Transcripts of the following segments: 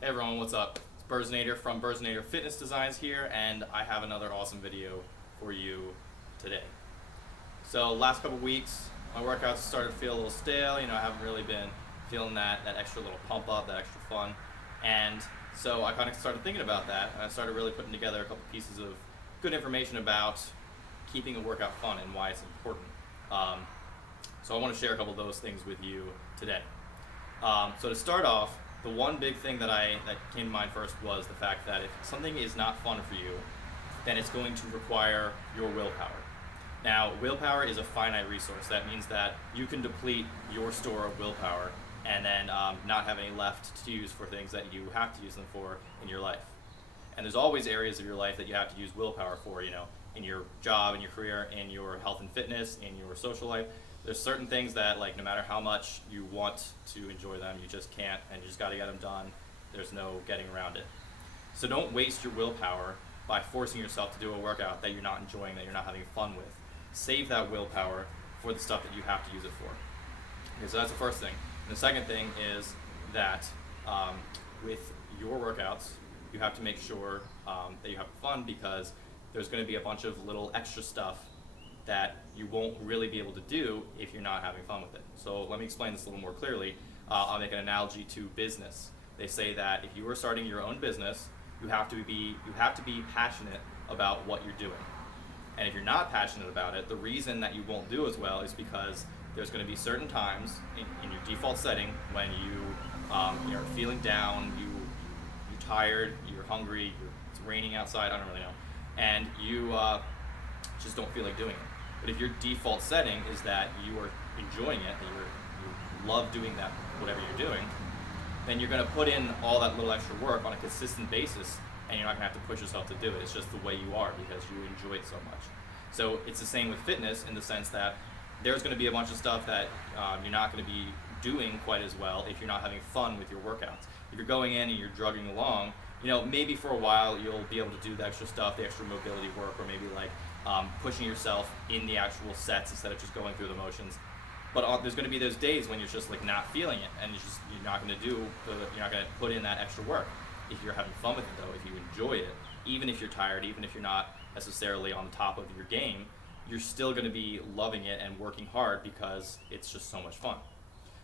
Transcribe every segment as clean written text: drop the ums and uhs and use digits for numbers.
Hey everyone, what's up? It's Burzinator from Burzinator Fitness Designs here, and I have another awesome video for you today. So last couple weeks, my workouts started to feel a little stale. I haven't really been feeling that extra little pump up, that extra fun. And so I kind of started thinking about that, and I started really putting together a couple pieces of good information about keeping a workout fun and why it's important. So I want to share a couple of those things with you today. So to start off, the one big thing that came to mind first was the fact that if something is not fun for you, then it's going to require your willpower. Now, willpower is a finite resource. That means that you can deplete your store of willpower and then not have any left to use for things that you have to use them for in your life. And there's always areas of your life that you have to use willpower for, in your job, in your career, in your health and fitness, in your social life. There's certain things that, like, no matter how much you want to enjoy them, you just can't, and you just got to get them done. There's no getting around it. So don't waste your willpower by forcing yourself to do a workout that you're not enjoying, that you're not having fun with. Save that willpower for the stuff that you have to use it for. Okay, so that's the first thing. And the second thing is that with your workouts, you have to make sure that you have fun, because there's going to be a bunch of little extra stuff that you won't really be able to do if you're not having fun with it. So let me explain this a little more clearly. I'll make an analogy to business. They say that if you are starting your own business, you have to be passionate about what you're doing. And if you're not passionate about it, the reason that you won't do as well is because there's going to be certain times in your default setting when you're feeling down, you're tired, you're hungry, it's raining outside, I don't really know, and you just don't feel like doing it. But if your default setting is that you are enjoying it, that you love doing that, whatever you're doing, then you're going to put in all that little extra work on a consistent basis, and you're not going to have to push yourself to do it. It's just the way you are because you enjoy it so much. So it's the same with fitness, in the sense that there's going to be a bunch of stuff that you're not going to be doing quite as well if you're not having fun with your workouts. If you're going in and you're drugging along, maybe for a while you'll be able to do the extra stuff, the extra mobility work, or maybe like pushing yourself in the actual sets instead of just going through the motions. But there's going to be those days when you're just like not feeling it, and you're not going to put in that extra work. If you're having fun with it though, if you enjoy it, even if you're tired, even if you're not necessarily on the top of your game, you're still going to be loving it and working hard because it's just so much fun.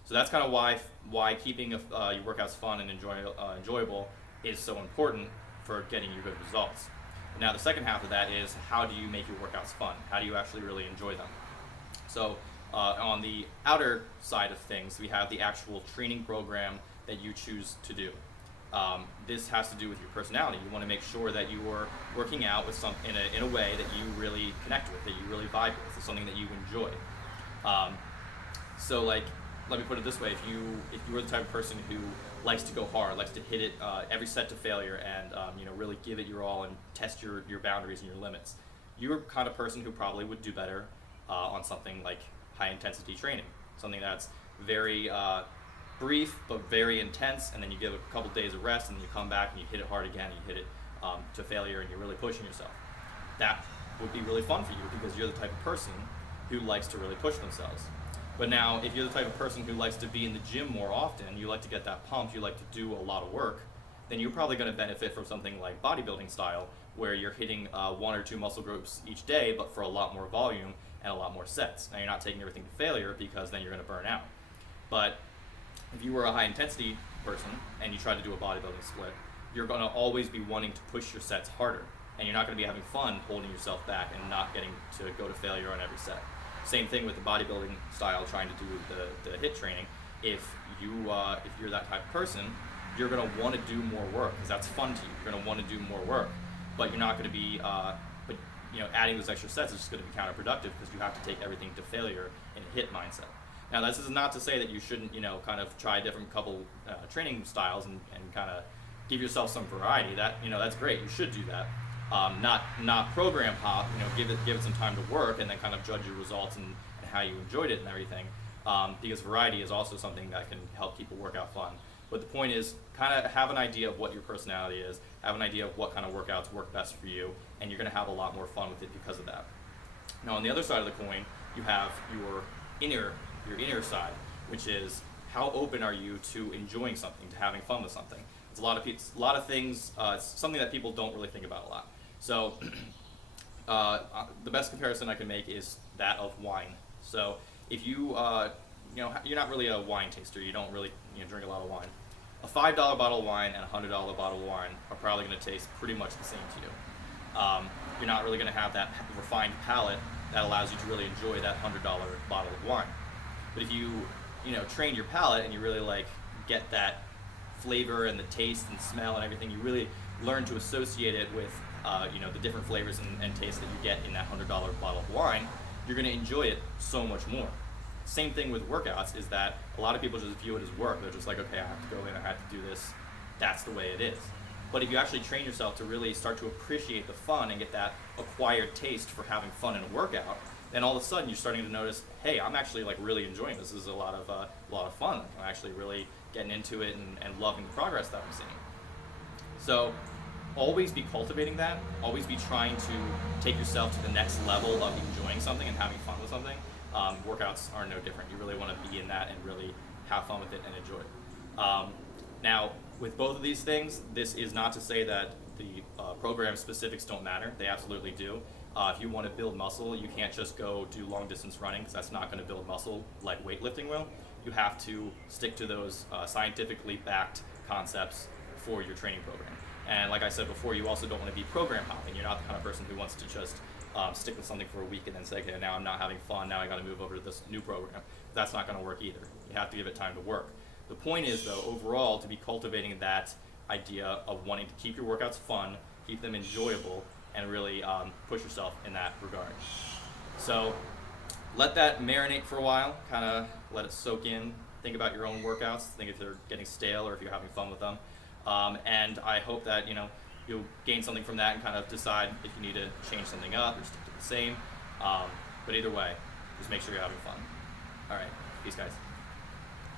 So that's kind of why keeping your workouts fun and enjoyable is so important for getting your good results. Now the second half of that is, how do you make your workouts fun? How do you actually really enjoy them? So on the outer side of things, we have the actual training program that you choose to do. This has to do with your personality. You want to make sure that you are working out with in a way that you really connect with, that you really vibe with, something that you enjoy. So like, let me put it this way: if you are the type of person who likes to go hard, likes to hit it every set to failure, and really give it your all and test your boundaries and your limits, you're the kind of person who probably would do better on something like high intensity training, something that's very brief but very intense, and then you give it a couple days of rest, and then you come back and you hit it hard again, and you hit it to failure, and you're really pushing yourself. That would be really fun for you because you're the type of person who likes to really push themselves. But now, if you're the type of person who likes to be in the gym more often, you like to get that pump, you like to do a lot of work, then you're probably going to benefit from something like bodybuilding style, where you're hitting one or two muscle groups each day, but for a lot more volume and a lot more sets. Now, you're not taking everything to failure, because then you're going to burn out. But if you were a high intensity person and you tried to do a bodybuilding split, you're going to always be wanting to push your sets harder, and you're not going to be having fun holding yourself back and not getting to go to failure on every set. Same thing with the bodybuilding style, trying to do the HIIT training. If you're that type of person, you're going to want to do more work because that's fun to you. You're going to want to do more work, but you're not going to be adding those extra sets is just going to be counterproductive, because you have to take everything to failure in a HIIT mindset. Now, this is not to say that you shouldn't, kind of try different couple training styles and kind of give yourself some variety. That's great. You should do that. Not program hop. Give it some time to work, and then kind of judge your results and how you enjoyed it and everything. Because variety is also something that can help keep a workout fun. But the point is, kind of have an idea of what your personality is, have an idea of what kind of workouts work best for you, and you're going to have a lot more fun with it because of that. Now, on the other side of the coin, you have your inner side, which is, how open are you to enjoying something, to having fun with something? It's a lot of things. It's something that people don't really think about a lot. So the best comparison I can make is that of wine. So if you you're not really a wine taster, you don't really drink a lot of wine. A $5 bottle of wine and a $100 bottle of wine are probably going to taste pretty much the same to you. You're not really going to have that refined palate that allows you to really enjoy that $100 bottle of wine. But if you train your palate and you really like get that flavor and the taste and smell and everything, you really learn to associate it with the different flavors and tastes that you get in that $100 bottle of wine, you're going to enjoy it so much more. Same thing with workouts is that a lot of people just view it as work. They're just like, okay, I have to go in, I have to do this. That's the way it is. But if you actually train yourself to really start to appreciate the fun and get that acquired taste for having fun in a workout, then all of a sudden you're starting to notice, hey, I'm actually like really enjoying this. This is a lot of fun. I'm actually really getting into it and loving the progress that I'm seeing. So always be cultivating that. Always be trying to take yourself to the next level of enjoying something and having fun with something. Workouts are no different. You really want to be in that and really have fun with it and enjoy it. Now, with both of these things, this is not to say that the program specifics don't matter. They absolutely do. If you want to build muscle, you can't just go do long distance running because that's not going to build muscle like weightlifting will. You have to stick to those scientifically backed concepts for your training program. And like I said before, you also don't want to be program hopping. You're not the kind of person who wants to just stick with something for a week and then say, okay, now I'm not having fun, now I got to move over to this new program. That's not going to work either. You have to give it time to work. The point is, though, overall, to be cultivating that idea of wanting to keep your workouts fun, keep them enjoyable, and really push yourself in that regard. So let that marinate for a while, kind of let it soak in. Think about your own workouts, think if they're getting stale or if you're having fun with them. And I hope that you'll gain something from that and kind of decide if you need to change something up or stick to the same. But either way, just make sure you're having fun. All right, peace guys.